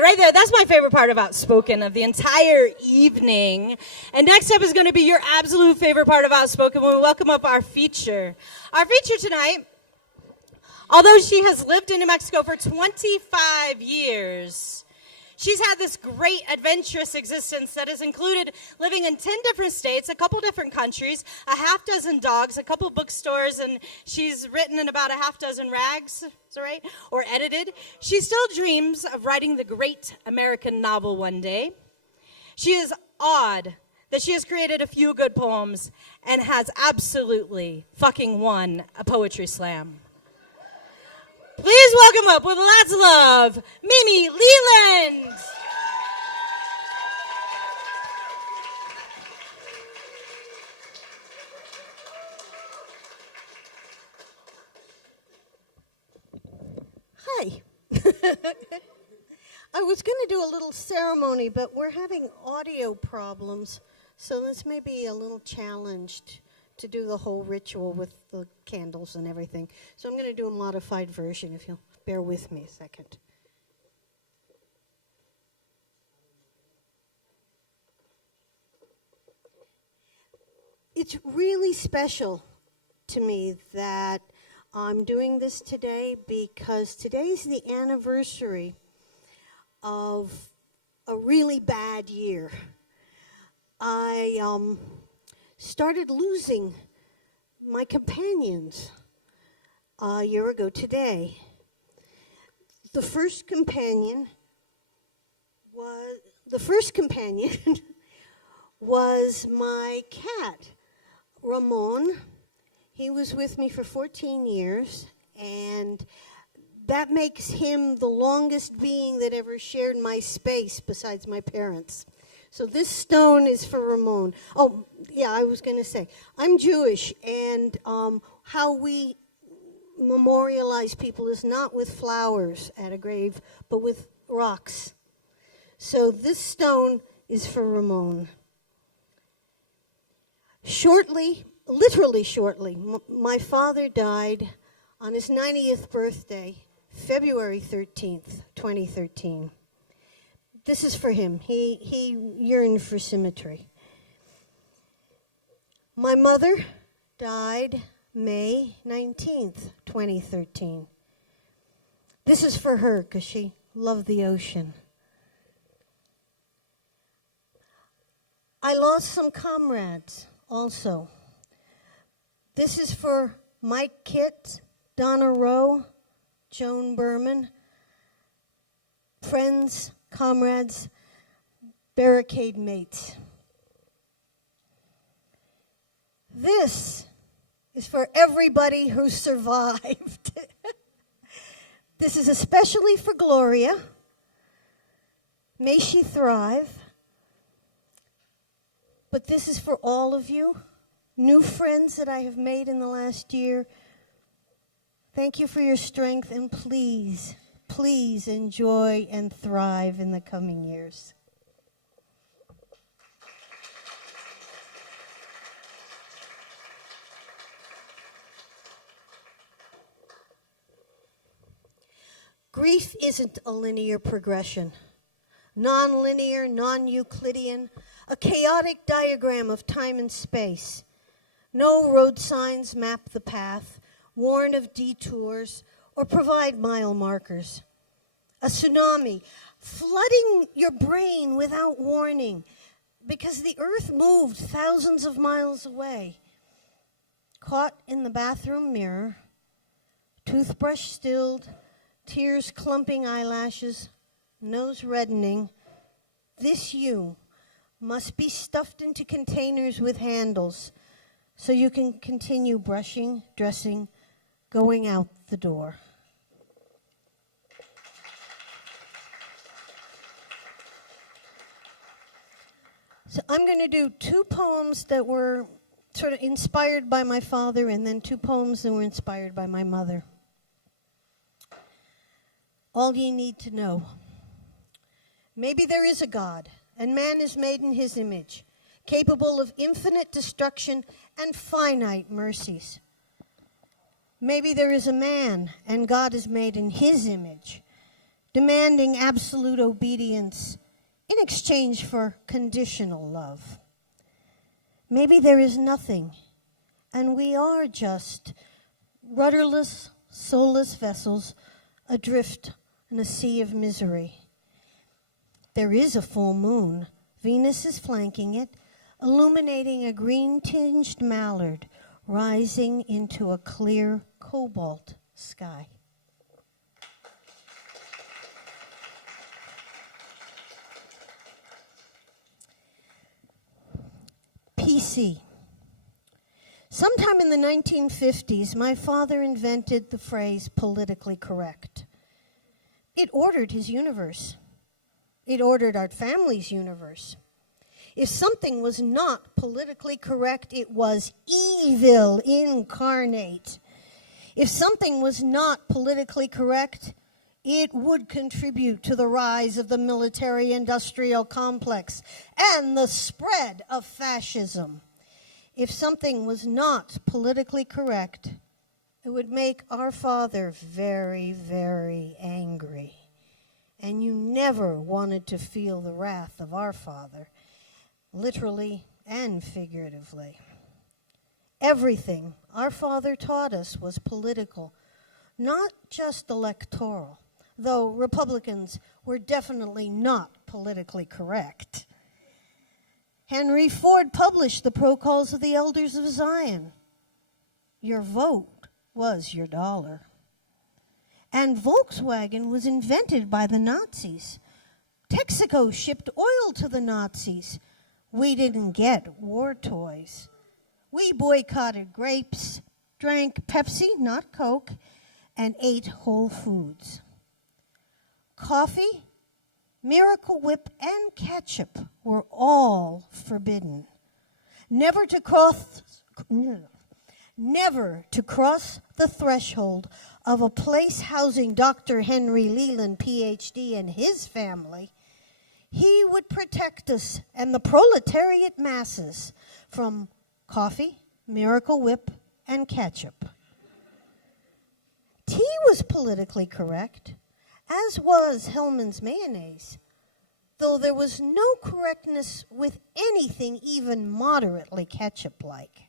right there. That's my favorite part of Outspoken of the entire evening. And next up is going to be your absolute favorite part of Outspoken when we welcome up our feature. Our feature tonight, although she has lived in New Mexico for 25 years, she's had this great adventurous existence that has included living in 10 different states, a couple different countries, a half dozen dogs, a couple bookstores, and she's written in about a half dozen rags, is that right? Or edited. She still dreams of writing the great American novel one day. She is awed that she has created a few good poems and has absolutely fucking won a poetry slam. Please welcome up with lots of love, Mimi Leland. Hi. I was going to do a little ceremony, but we're having audio problems, so this may be a little challenged to do the whole ritual with the candles and everything. So I'm going to do a modified version, if you'll bear with me a second. It's really special to me that I'm doing this today because today's the anniversary of a really bad year. I started losing my companions a year ago today. The first companion was my cat, Ramon. He was with me for 14 years, and that makes him the longest being that ever shared my space besides my parents. So this stone is for Ramon. Oh, yeah, I was going to say, I'm Jewish, and how we memorialize people is not with flowers at a grave, but with rocks. So this stone is for Ramon. Literally shortly, my father died on his 90th birthday, February 13th, 2013. This is for him. He yearned for symmetry. My mother died May 19th, 2013. This is for her because she loved the ocean. I lost some comrades also. This is for Mike Kitt, Donna Rowe, Joan Berman, friends, comrades, barricade mates. This is for everybody who survived. This is especially for Gloria. May she thrive. But this is for all of you, new friends that I have made in the last year. Thank you for your strength, and please, please enjoy and thrive in the coming years. Grief isn't a linear progression. Non-linear, non-Euclidean, a chaotic diagram of time and space. No road signs map the path, warn of detours, or provide mile markers. A tsunami flooding your brain without warning because the earth moved thousands of miles away. Caught in the bathroom mirror, toothbrush stilled, tears clumping eyelashes, nose reddening, this you must be stuffed into containers with handles so you can continue brushing, dressing, going out the door. So I'm going to do two poems that were sort of inspired by my father, and then two poems that were inspired by my mother. All ye need to know. Maybe there is a God, and man is made in his image, capable of infinite destruction and finite mercies. Maybe there is a man, and God is made in his image, demanding absolute obedience in exchange for conditional love. Maybe there is nothing, and we are just rudderless, soulless vessels adrift in a sea of misery. There is a full moon. Venus is flanking it, illuminating a green-tinged mallard rising into a clear cobalt sky. PC. Sometime in the 1950s, my father invented the phrase politically correct. It ordered his universe. It ordered our family's universe. If something was not politically correct, it was evil incarnate. If something was not politically correct, it would contribute to the rise of the military-industrial complex and the spread of fascism. If something was not politically correct, it would make our father very, very angry. And you never wanted to feel the wrath of our father, literally and figuratively. Everything our father taught us was political, not just electoral, though Republicans were definitely not politically correct. Henry Ford published the Protocols of the Elders of Zion. Your vote was your dollar. And Volkswagen was invented by the Nazis. Texaco shipped oil to the Nazis. We didn't get war toys. We boycotted grapes, drank Pepsi, not Coke, and ate Whole Foods. Coffee, Miracle Whip, and ketchup were all forbidden. Never to cross the threshold of a place housing Dr. Henry Leland, Ph.D., and his family. He would protect us and the proletariat masses from coffee, Miracle Whip, and ketchup. Tea was politically correct, as was Hellmann's mayonnaise, though there was no correctness with anything even moderately ketchup-like.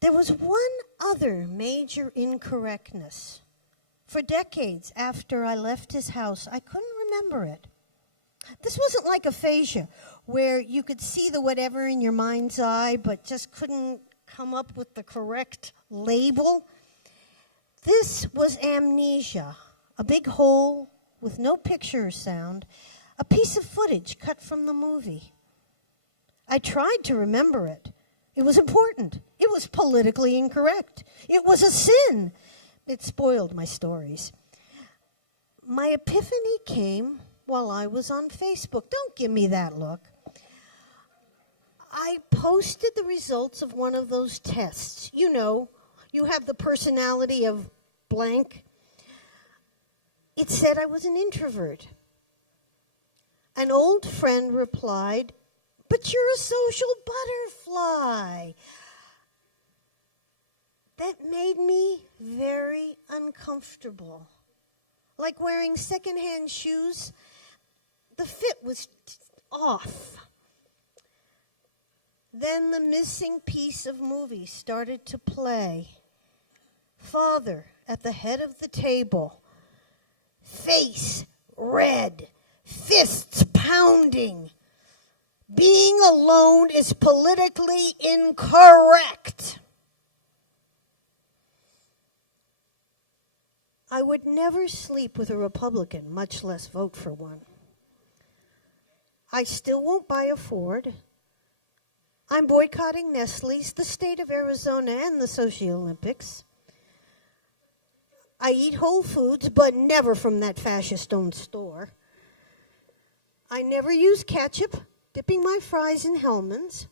There was one other major incorrectness. For decades after I left his house, I couldn't remember it. This wasn't like aphasia, where you could see the whatever in your mind's eye, but just couldn't come up with the correct label. This was amnesia, a big hole with no picture or sound, a piece of footage cut from the movie. I tried to remember it. It was important. It was politically incorrect. It was a sin. It spoiled my stories. My epiphany came while I was on Facebook. Don't give me that look. I posted the results of one of those tests. You know, you have the personality of blank. It said I was an introvert. An old friend replied, "But you're a social butterfly." That made me very uncomfortable. Like wearing secondhand shoes, the fit was off. Then the missing piece of movie started to play. Father at the head of the table, face red, fists pounding. Being alone is politically incorrect. I would never sleep with a Republican, much less vote for one. I still won't buy a Ford. I'm boycotting Nestle's, the state of Arizona, and the Sochi Olympics. I eat Whole Foods, but never from that fascist-owned store. I never use ketchup, dipping my fries in Hellmann's.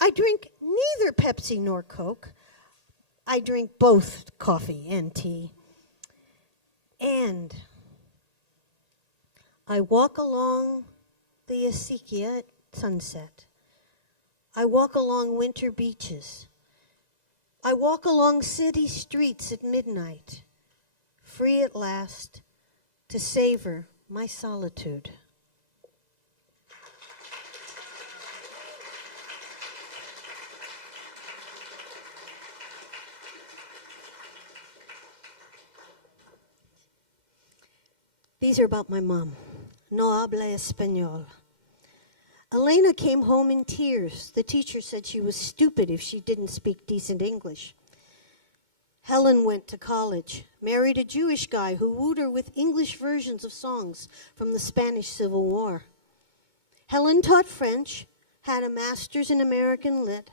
I drink neither Pepsi nor Coke. I drink both coffee and tea. And I walk along the acequia at sunset. I walk along winter beaches. I walk along city streets at midnight. free at last to savor my solitude. These are about my mom. No habla español. Elena came home in tears. The teacher said she was stupid if she didn't speak decent English. Helen went to college, married a Jewish guy who wooed her with English versions of songs from the Spanish Civil War. Helen taught French, had a master's in American Lit,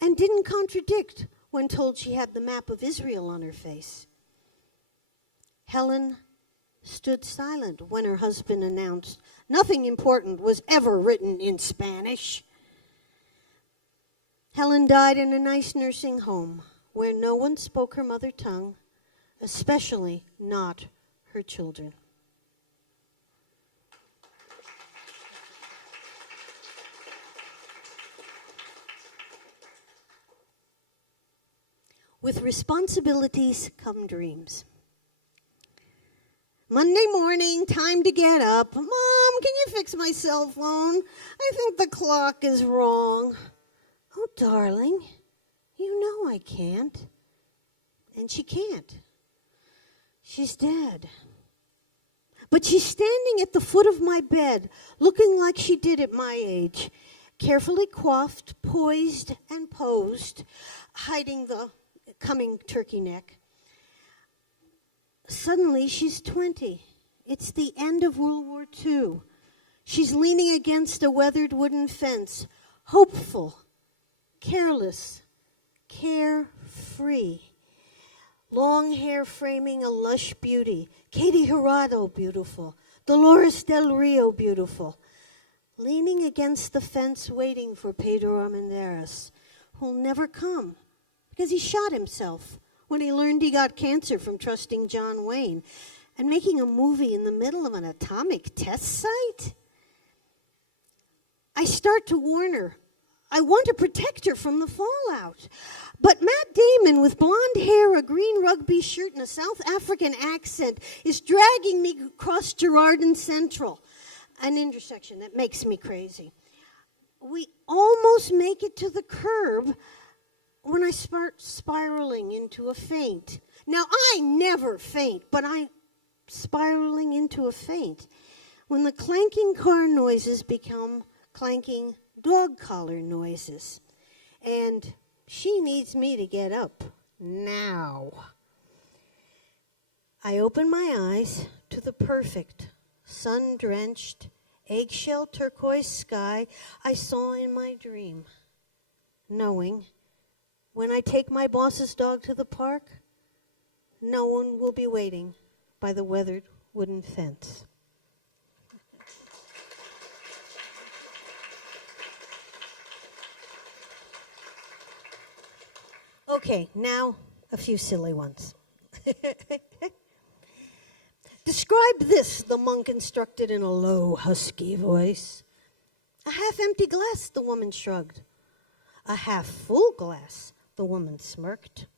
and didn't contradict when told she had the map of Israel on her face. Helen stood silent when her husband announced nothing important was ever written in Spanish. Helen died in a nice nursing home where no one spoke her mother tongue, especially not her children. With responsibilities come dreams. Monday morning, time to get up. Mom, can you fix my cell phone? I think the clock is wrong. Oh, darling, you know I can't. And she can't. She's dead. But she's standing at the foot of my bed, looking like she did at my age, carefully coiffed, poised, and posed, hiding the coming turkey neck. Suddenly, she's 20. It's the end of World War II. She's leaning against a weathered wooden fence, hopeful, careless, carefree. Long hair framing a lush beauty. Katie Hirado, beautiful. Dolores Del Rio, beautiful. Leaning against the fence, waiting for Pedro Armendariz, who'll never come because he shot himself when he learned he got cancer from trusting John Wayne, and making a movie in the middle of an atomic test site? I start to warn her. I want to protect her from the fallout. But Matt Damon, with blonde hair, a green rugby shirt, and a South African accent, is dragging me across Girardin Central, an intersection that makes me crazy. We almost make it to the curb when I start spiraling into a faint. Now, I never faint, but I'm spiraling into a faint when the clanking car noises become clanking dog collar noises. And she needs me to get up now. I open my eyes to the perfect, sun-drenched, eggshell turquoise sky I saw in my dream, knowing when I take my boss's dog to the park, no one will be waiting by the weathered wooden fence. Okay, now a few silly ones. Describe this, the monk instructed in a low, husky voice. A half-empty glass, the woman shrugged. A half-full glass, the woman smirked.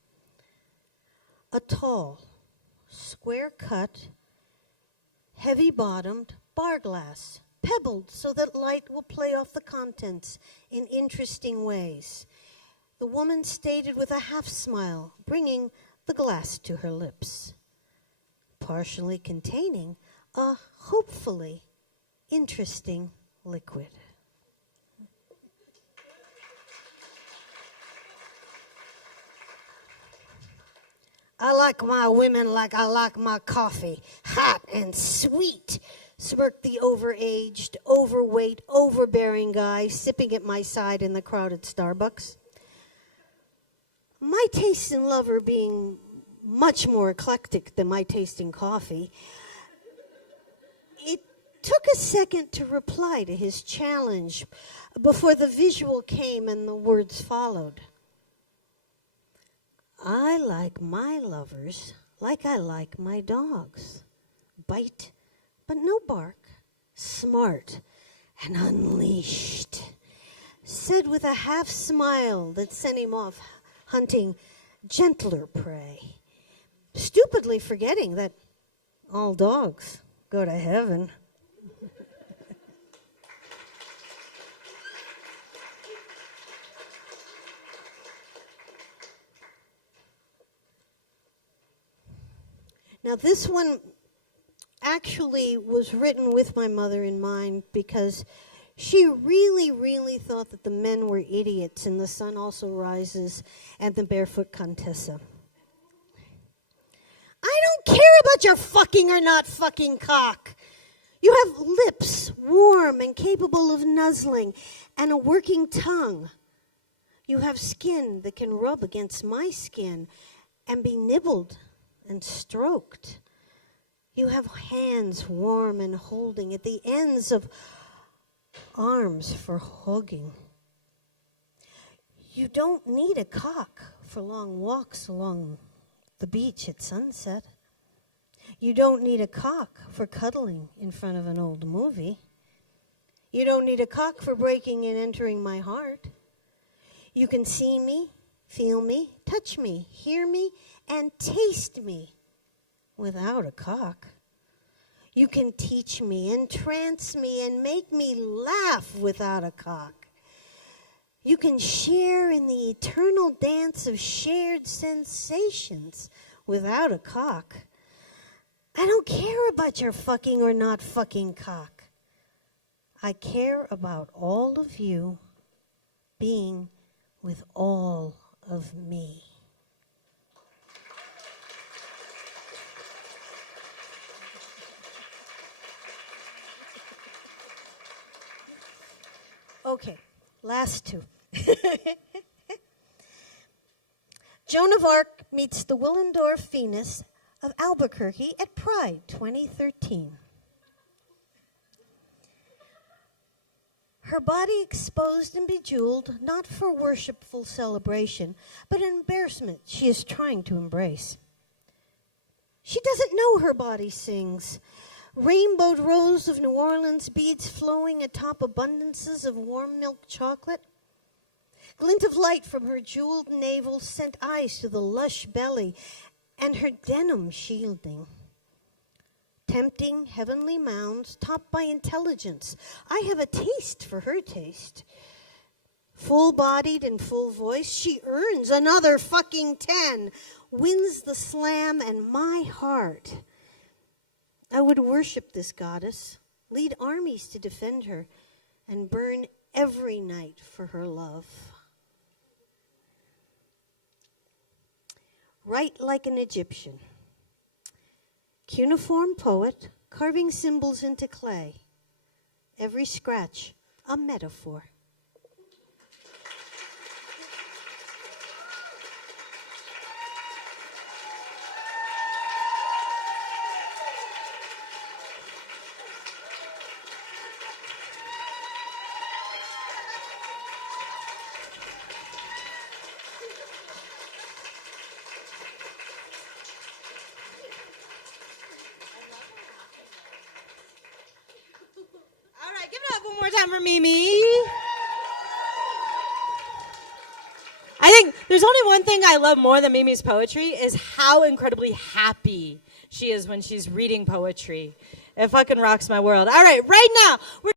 A tall, square-cut, heavy-bottomed bar glass, pebbled so that light will play off the contents in interesting ways. The woman stated with a half-smile, bringing the glass to her lips, partially containing a hopefully interesting liquid. I like my women like I like my coffee, hot and sweet, smirked the overaged, overweight, overbearing guy sipping at my side in the crowded Starbucks. My taste in lover being much more eclectic than my taste in coffee, it took a second to reply to his challenge before the visual came and the words followed. I like my lovers like I like my dogs. Bite, but no bark. Smart and unleashed. Said with a half smile that sent him off hunting gentler prey. stupidly forgetting that all dogs go to heaven. Now, this one actually was written with my mother in mind because she really, really thought that the men were idiots and the sun also rises and the barefoot Contessa. I don't care about your fucking or not fucking cock. You have lips warm and capable of nuzzling and a working tongue. You have skin that can rub against my skin and be nibbled and stroked. You have hands warm and holding at the ends of arms for hugging. You don't need a cock for long walks along the beach at sunset. You don't need a cock for cuddling in front of an old movie. You don't need a cock for breaking and entering my heart. You can see me, feel me, touch me, hear me, and taste me without a cock. You can teach me, entrance me, and make me laugh without a cock. You can share in the eternal dance of shared sensations without a cock. I don't care about your fucking or not fucking cock. I care about all of you being with all of me. Okay, last two. Joan of Arc meets the Willendorf Venus of Albuquerque at Pride 2013. Her body exposed and bejeweled, not for worshipful celebration, but an embarrassment she is trying to embrace. She doesn't know her body sings. Rainbowed rows of New Orleans beads flowing atop abundances of warm milk chocolate. Glint of light from her jeweled navel sent eyes to the lush belly and her denim shielding. Tempting heavenly mounds topped by intelligence. I have a taste for her taste. Full-bodied and full voice, she earns another fucking 10, wins the slam and my heart. I would worship this goddess, lead armies to defend her, and burn every night for her love. Write like an Egyptian. Cuneiform poet, carving symbols into clay. Every scratch, a metaphor. All right, give it up one more time for Mimi. I think there's only one thing I love more than Mimi's poetry is how incredibly happy she is when she's reading poetry. It fucking rocks my world. All right, right now, we're